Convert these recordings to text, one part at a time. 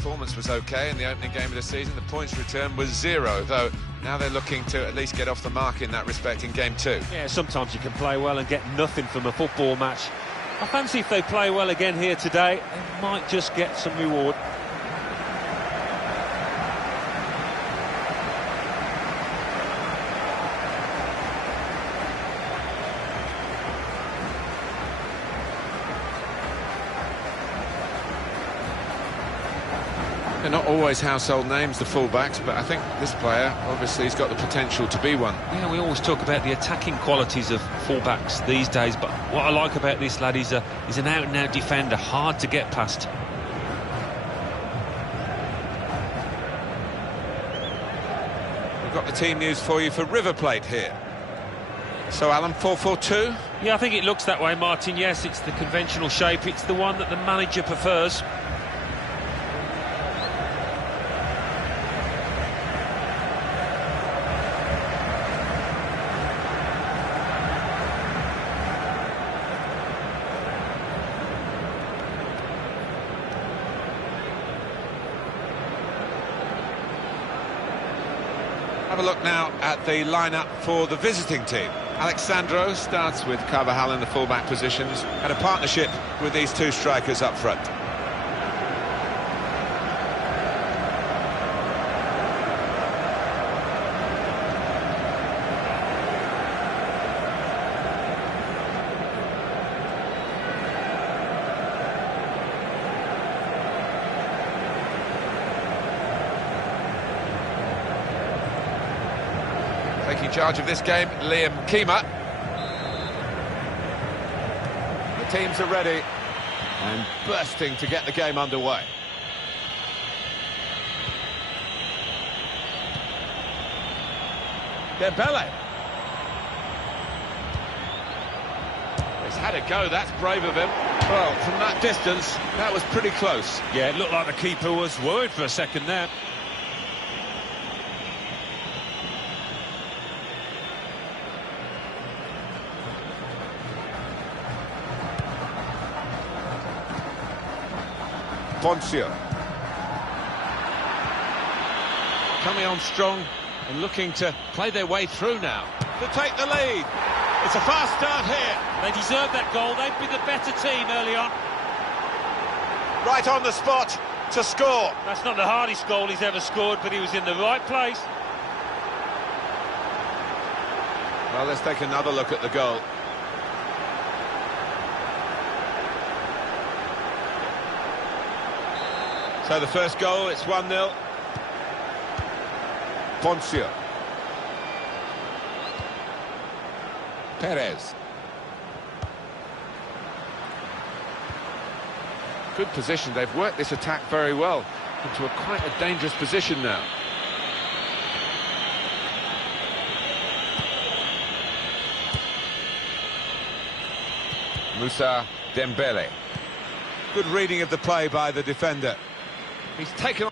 performance was okay in the opening game of the season. The points return was 0, though now they're looking to at least get off the mark in that respect in game 2. Yeah, sometimes you can play well and get nothing from a football match. I fancy if they play well again here today, they might just get some reward. They're not always household names, the fullbacks, but I think this player, obviously, has got the potential to be one. Yeah, we always talk about the attacking qualities of fullbacks these days, but what I like about this lad is he's an out-and-out defender, hard to get past. We've got the team news for you for River Plate here. So, Alan, 4-4-2? Yeah, I think it looks that way, Martin. Yes, it's the conventional shape. It's the one that the manager prefers. Have a look now at the lineup for the visiting team. Alexandro starts with Carvajal in the fullback positions and a partnership with these two strikers up front. Taking charge of this game, Liam Kima. The teams are ready and bursting to get the game underway. Dembele. He's had a go, that's brave of him. Well, from that distance, that was pretty close. Yeah, it looked like the keeper was worried for a second there. Poncio. Coming on strong and looking to play their way through now. To take the lead. It's a fast start here. They deserved that goal. They've been the better team early on. Right on the spot to score. That's not the hardest goal he's ever scored, but he was in the right place. Well, let's take another look at the goal. So the first goal, it's 1-0. Poncio. Perez. Good position. They've worked this attack very well into quite a dangerous position now. Moussa Dembele. Good reading of the play by the defender. He's taken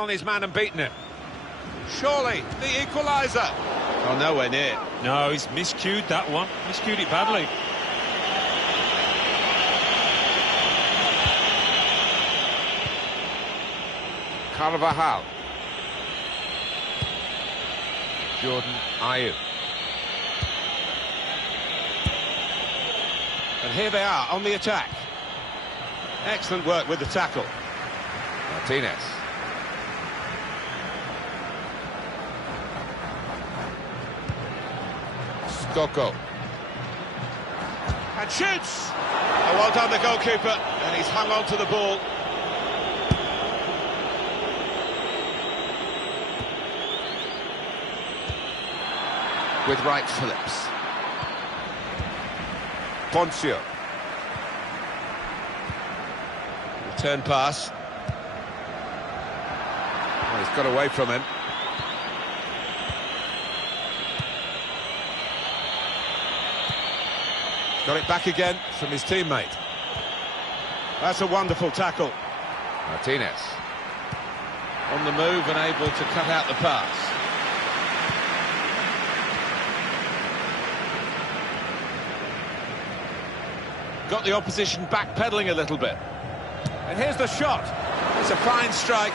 On his man and beaten him. Surely the equaliser. Oh, nowhere near. No, he's miscued that one. Miscued it badly. Carvajal. Jordan Ayew. And here they are on the attack. Excellent work with the tackle. Martinez. Skoko. And shoots! Oh, well done the goalkeeper, and he's hung on to the ball. With Wright Phillips. Poncio. Return pass. Well, he's got away from him. Got it back again from his teammate. That's a wonderful tackle. Martinez. On the move and able to cut out the pass. Got the opposition backpedaling a little bit. And here's the shot. It's a fine strike,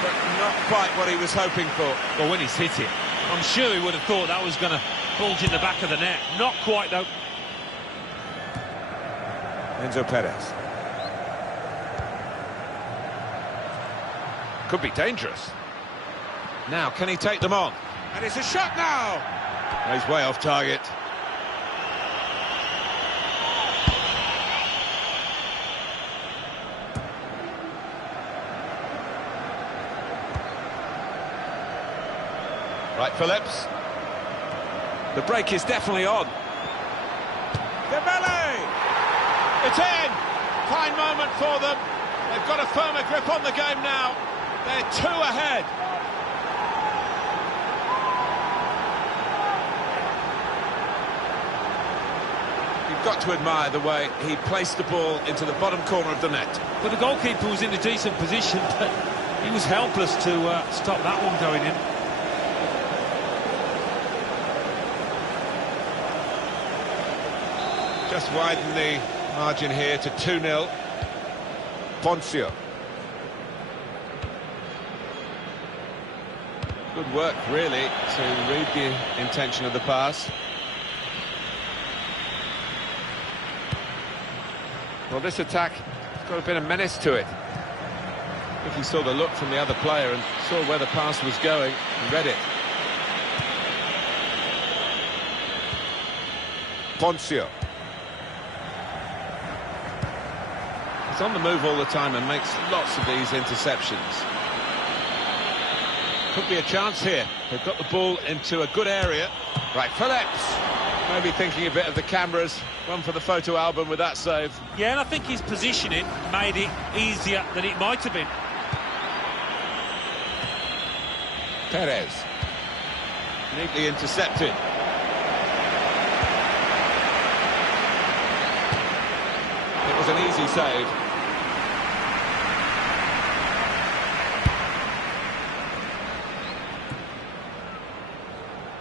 but not quite what he was hoping for. Well, when he's hit it, I'm sure he would have thought that was going to bulge in the back of the net. Not quite, though. Enzo Perez. Could be dangerous. Now, can he take them on? And it's a shot now! Well, he's way off target. Right, Phillips. The break is definitely on. Dembele! It's in! Fine moment for them. They've got a firmer grip on the game now. They're 2 ahead. You've got to admire the way he placed the ball into the bottom corner of the net. But the goalkeeper was in a decent position, but he was helpless to stop that one going in. Just widen the margin here to 2-0. Poncio. Good work, really, to read the intention of the pass. Well, this attack has got a bit of menace to it. If he saw the look from the other player and saw where the pass was going and read it. Poncio. He's on the move all the time and makes lots of these interceptions. Could be a chance here. They've got the ball into a good area. Right, Phillips. Maybe thinking a bit of the cameras. One for the photo album with that save. Yeah, and I think his positioning made it easier than it might have been. Perez. Neatly intercepted. It was an easy save.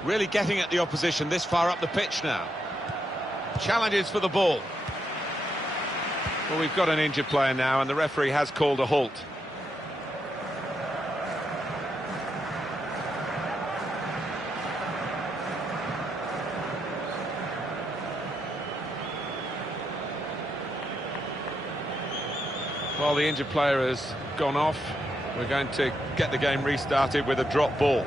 Really getting at the opposition this far up the pitch now. Challenges for the ball. Well, we've got an injured player now, and the referee has called a halt. While the injured player has gone off, we're going to get the game restarted with a drop ball.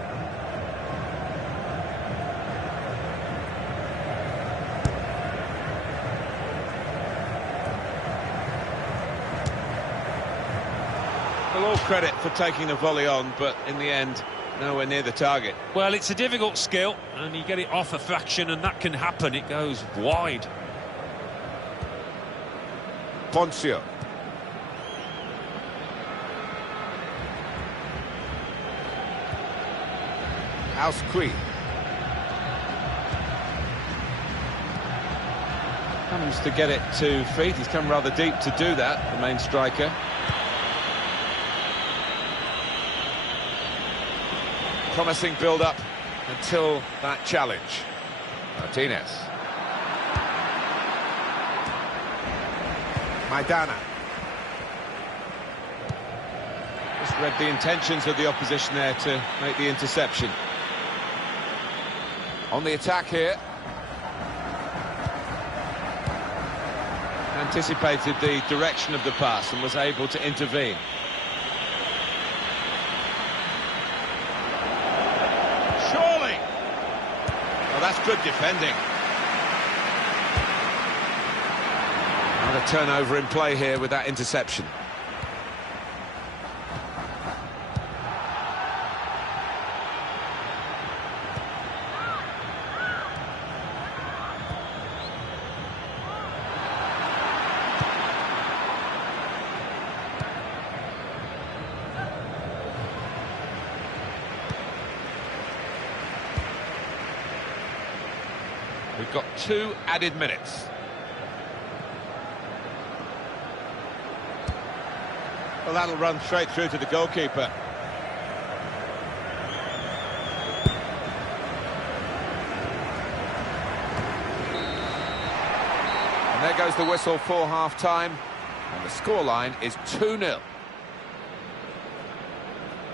Well, all credit for taking the volley on, but in the end, nowhere near the target. Well, it's a difficult skill, and you get it off a fraction, and that can happen. It goes wide. Poncio. Ausqui. Comes to get it to feet. He's come rather deep to do that, the main striker. Promising build-up until that challenge. Martinez. Maidana. Just read the intentions of the opposition there to make the interception. On the attack here. Anticipated the direction of the pass and was able to intervene. Surely! Oh, that's good defending. Another turnover in play here with that interception. We've got 2 added minutes. Well, that'll run straight through to the goalkeeper. And there goes the whistle for half-time. And the scoreline is 2-0.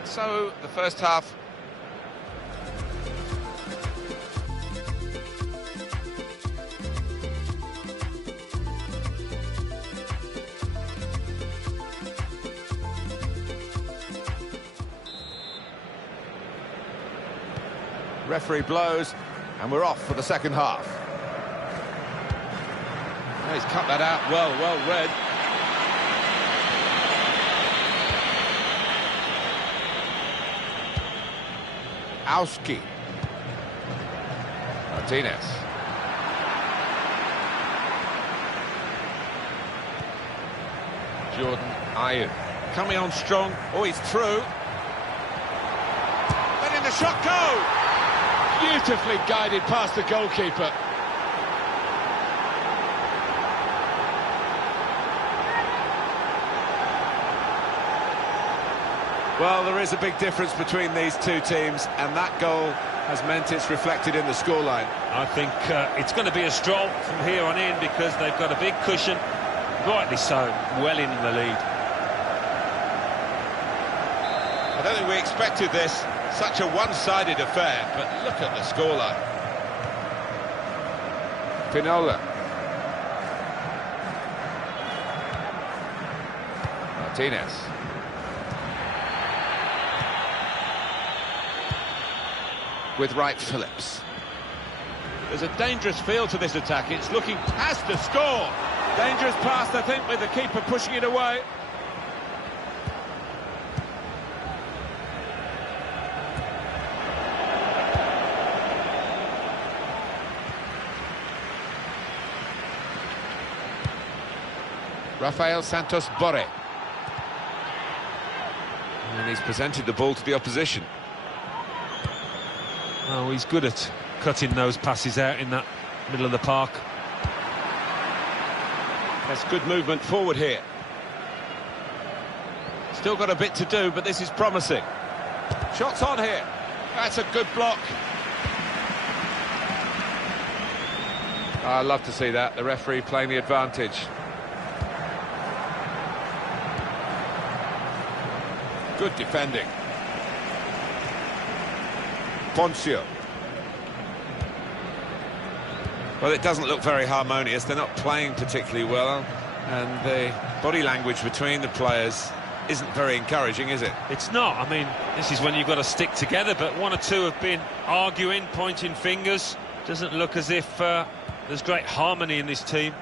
So, the first half... Referee blows, and we're off for the second half. Oh, he's cut that out well read. Auski. Martinez. Jordan Ayew. Coming on strong. Oh, he's through. Letting the shot go! Beautifully guided past the goalkeeper. Well, there is a big difference between these two teams, and that goal has meant it's reflected in the scoreline. I think it's going to be a stroll from here on in because they've got a big cushion, rightly so, well in the lead. I don't think we expected this. Such a one-sided affair, but look at the scoreline. Pinola. Martinez. With Wright Phillips. There's a dangerous feel to this attack. It's looking past the score. Dangerous pass, I think, with the keeper pushing it away. Rafael Santos Borre. And he's presented the ball to the opposition. Oh, he's good at cutting those passes out in that middle of the park. That's good movement forward here. Still got a bit to do, but this is promising. Shots on here. That's a good block. I love to see that, the referee playing the advantage. Good defending. Poncio. Well, it doesn't look very harmonious. They're not playing particularly well, and the body language between the players isn't very encouraging, is it? It's not. I mean, this is when you've got to stick together, but one or two have been arguing, pointing fingers. Doesn't look as if there's great harmony in this team.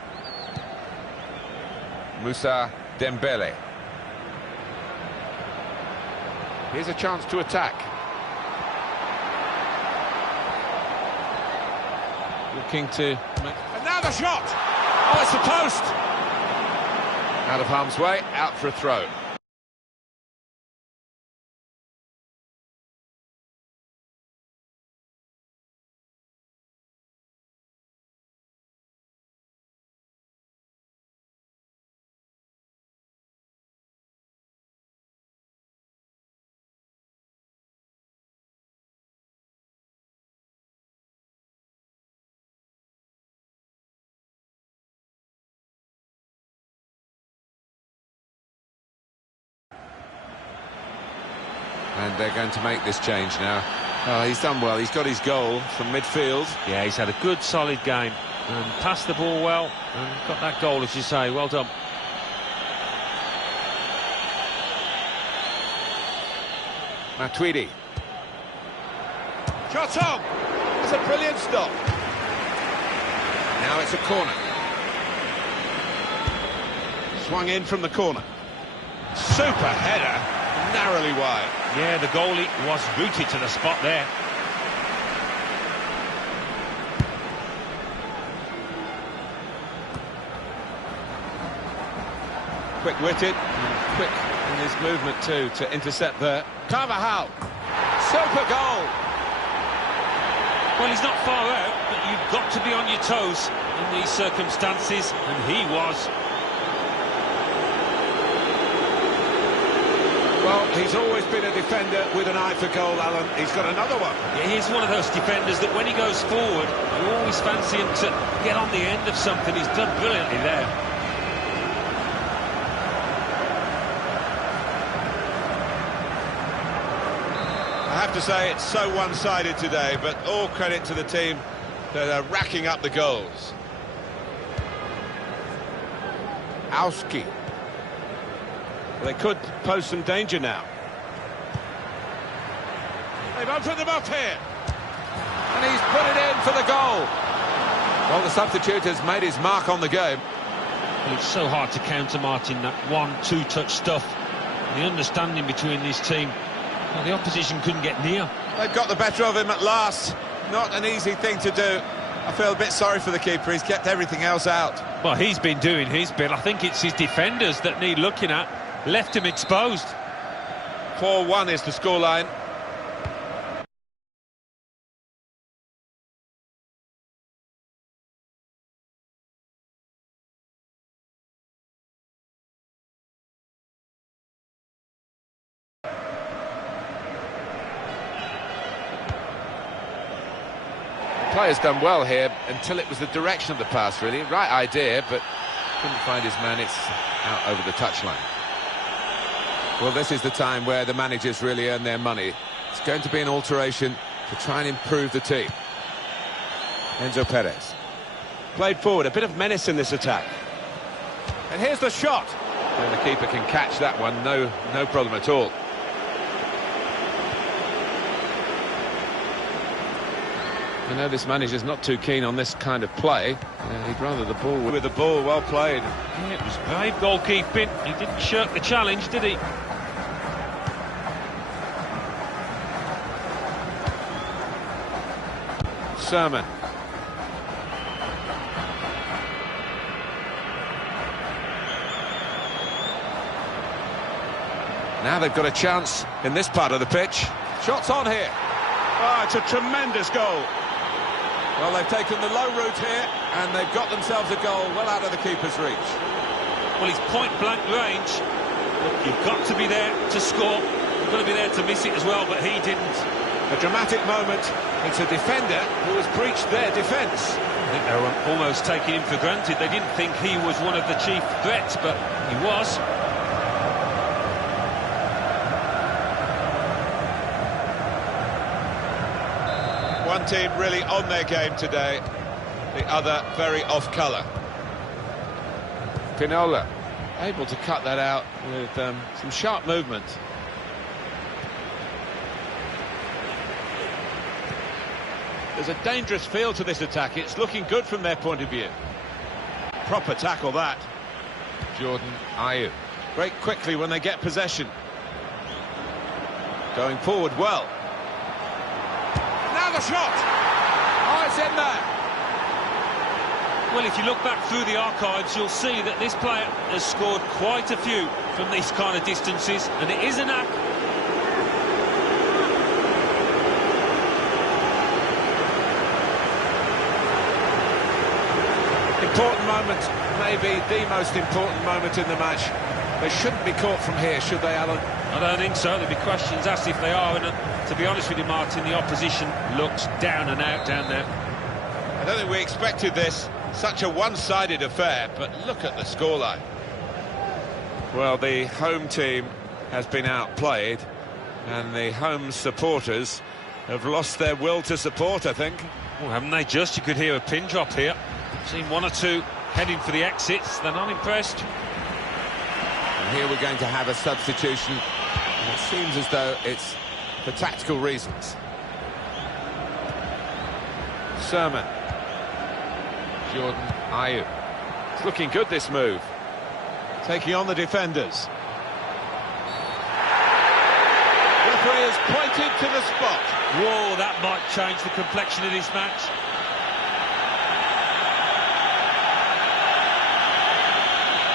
Moussa Dembele. Here's a chance to attack. Looking to make... Another shot! Oh, it's the post! Out of harm's way, out for a throw. And they're going to make this change now. Oh, he's done well. He's got his goal from midfield. Yeah, he's had a good, solid game and passed the ball well and got that goal, as you say. Well done. Matuidi. Shot on! It's a brilliant stop. Now it's a corner. Swung in from the corner. Super header, narrowly wide. Yeah, the goalie was rooted to the spot there. Quick-witted, and quick in his movement too to intercept there. Carvajal, super goal. Well, he's not far out, but you've got to be on your toes in these circumstances, and he was. Well, he's always been a defender with an eye for goal, Alan. He's got another one. Yeah, he's one of those defenders that when he goes forward, you always fancy him to get on the end of something. He's done brilliantly there. I have to say it's so one-sided today, but all credit to the team that are racking up the goals. Auski. They could pose some danger now. They've opened them up here. And he's put it in for the goal. Well, the substitute has made his mark on the game. It's so hard to counter, Martin, that 1-2 touch stuff. The understanding between this team. Well, the opposition couldn't get near. They've got the better of him at last. Not an easy thing to do. I feel a bit sorry for the keeper. He's kept everything else out. Well, he's been doing his bit. I think it's his defenders that need looking at. Left him exposed. 4-1 is the scoreline. The player's done well here until it was the direction of the pass, really. Right idea, but couldn't find his man. It's out over the touchline. Well, this is the time where the managers really earn their money. It's going to be an alteration to try and improve the team. Enzo Perez. Played forward, a bit of menace in this attack. And here's the shot. And the keeper can catch that one, no problem at all. I know this manager's not too keen on this kind of play. He'd rather the ball... With the ball, well played. Yeah, it was brave goalkeeping. He didn't shirk the challenge, did he? Sermon. Now they've got a chance in this part of the pitch. Shots on here. Oh, it's a tremendous goal. Well, they've taken the low route here, and they've got themselves a goal well out of the keeper's reach. Well, he's point-blank range. You've got to be there to score. You've got to be there to miss it as well, but he didn't. A dramatic moment. It's a defender who has breached their defence. I think they were almost taking him for granted. They didn't think he was one of the chief threats, but he was. One team really on their game today, the other very off-colour. Pinola. Able to cut that out with some sharp movement. There's a dangerous feel to this attack. It's looking good from their point of view. Proper tackle, that. Jordan Ayew. Break quickly when they get possession. Going forward well. Now the shot! Oh, it's in there! Well, if you look back through the archives, you'll see that this player has scored quite a few from these kind of distances, and it is a knack. Important moment, maybe the most important moment in the match. They shouldn't be caught from here, should they, Alan? I don't think so. There'll be questions asked if they are, and to be honest with you, Martin, the opposition looks down and out down there. I don't think we expected this. Such a one-sided affair, but look at the scoreline. Well, the home team has been outplayed, And the home supporters have lost their will to support, I think. Well, haven't they just? You could hear a pin drop here. Seen one or two heading for the exits. They're not impressed. And here we're going to have a substitution. And it seems as though it's for tactical reasons. Sermon. Jordan Ayew. It's looking good, this move. Taking on the defenders. Referee has pointed to the spot. Whoa, that might change the complexion of this match.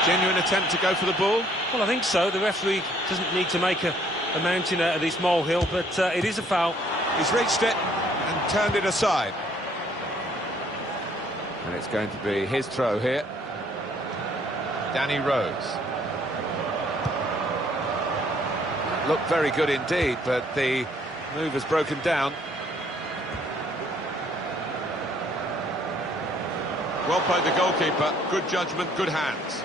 Genuine attempt to go for the ball. Well, I think so. The referee doesn't need to make a mountain out of this molehill, but it is a foul. He's reached it and turned it aside. And it's going to be his throw here. Danny Rose. Looked very good indeed, but the move has broken down. Well played, the goalkeeper. Good judgment, good hands.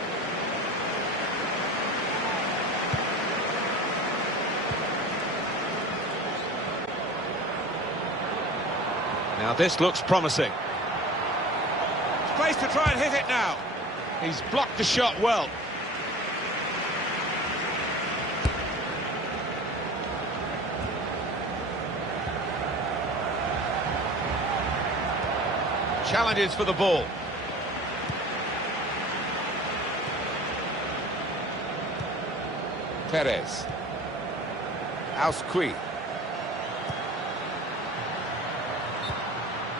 Now this looks promising. Space to try and hit it now. He's blocked the shot well. Challenges for the ball. Perez. Ausqui.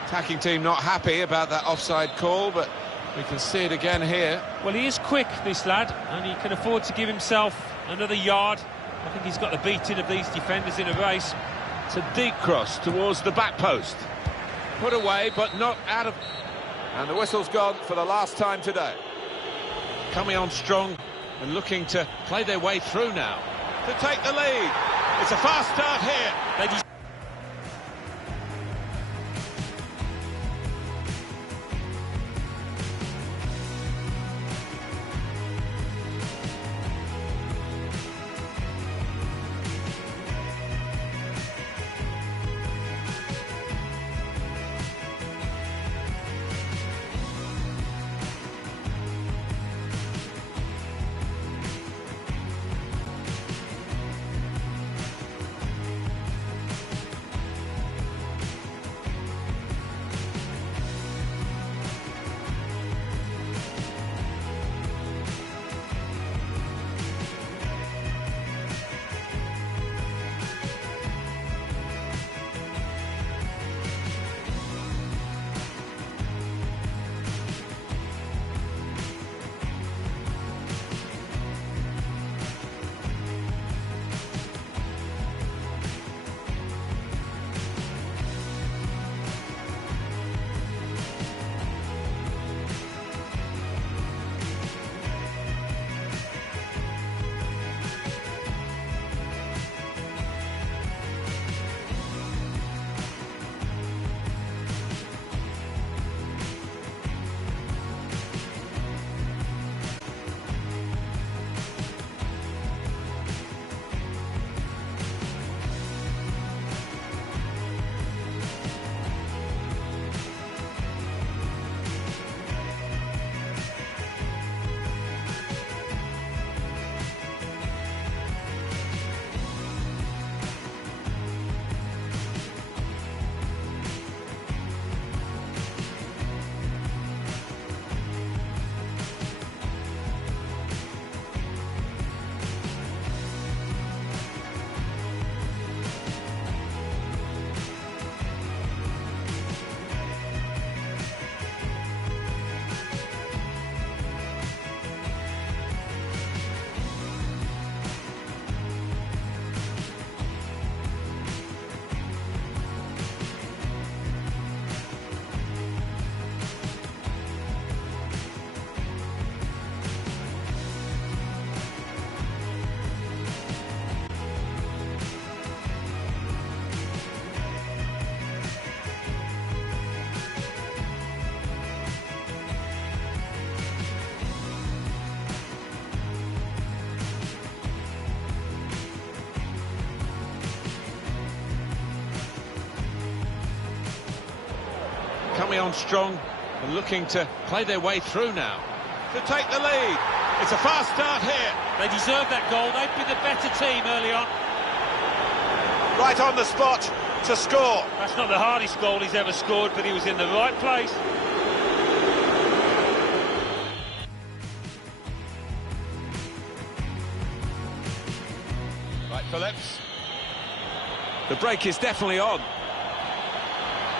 Attacking team not happy about that offside call, but we can see it again here. Well, he is quick, this lad, and he can afford to give himself another yard. I think he's got the beating of these defenders in a race. It's a deep cross towards the back post. Put away, but not out of... And the whistle's gone for the last time today. Coming on strong and looking to play their way through now. To take the lead. It's a fast start here. coming on strong and looking to play their way through now. To take the lead. It's a fast start here. They deserve that goal. They've been the better team early on. Right on the spot to score. That's not the hardest goal he's ever scored, but he was in the right place. Right, Phillips. The break is definitely on.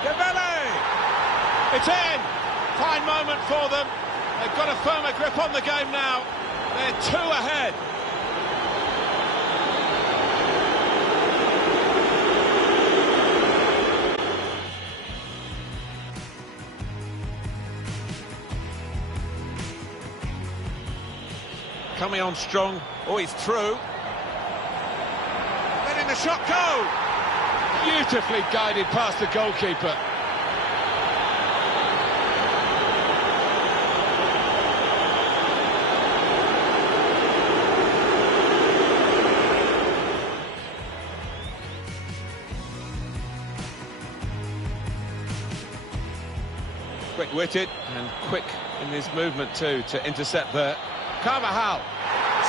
Gabelli! It's in! Fine moment for them. They've got a firmer grip on the game now. They're 2 ahead. Coming on strong. Oh, he's through. Letting the shot go. Beautifully guided past the goalkeeper. Quick-witted and quick in his movement too to intercept there. Carvajal,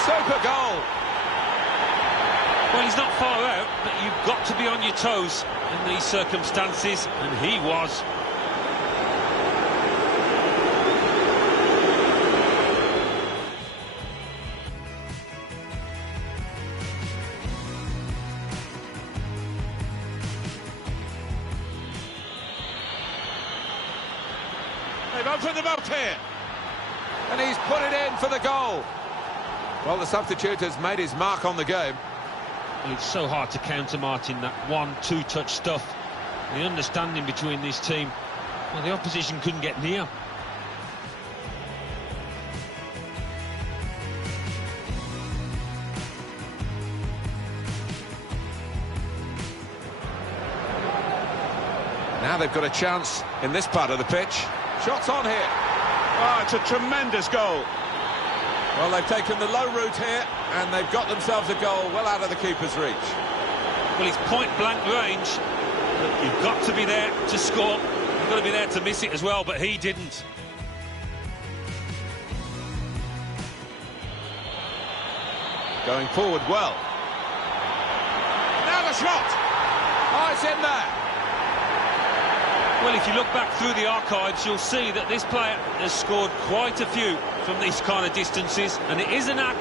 super goal. Well, he's not far out, but you've got to be on your toes in these circumstances, and he was. They've opened them up here. And he's put it in for the goal. Well, the substitute has made his mark on the game. Well, it's so hard to counter, Martin, that 1-2 touch stuff. The understanding between this team, well, the opposition couldn't get near. Now they've got a chance in this part of the pitch. Shots on here. Oh, it's a tremendous goal. Well, they've taken the low route here, and they've got themselves a goal well out of the keeper's reach. Well, it's point-blank range. But you've got to be there to score. You've got to be there to miss it as well, but he didn't. Going forward well. Now the shot. Oh, it's in there. Well, if you look back through the archives, you'll see that this player has scored quite a few from these kind of distances, and it is a knack